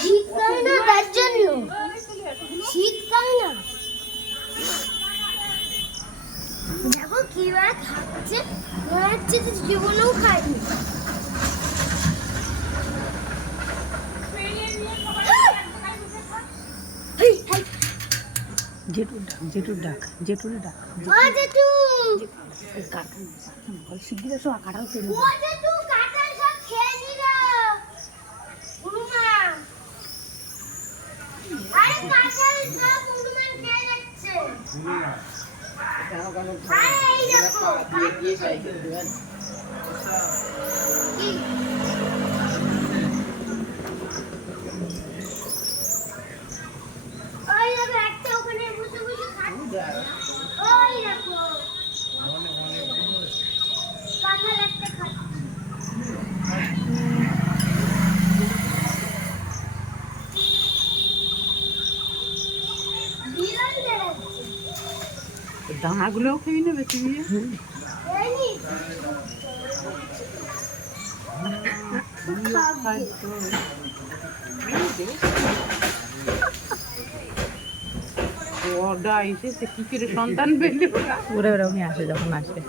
শীতকাল না তার জন্য শীতকাল না দেখো কিভাবে খাচ্ছে মনে হচ্ছে যে জীবনেও খায়নি। জেঠুর ডাক জেঠু শিগগির এসো কাঁঠাল খেয়ে নেবো। দানাগুলোও খেয়ে নেবে তুমি। এসেছে কি করে সন্তান পেলে ওরা ওরা আসে যখন আসে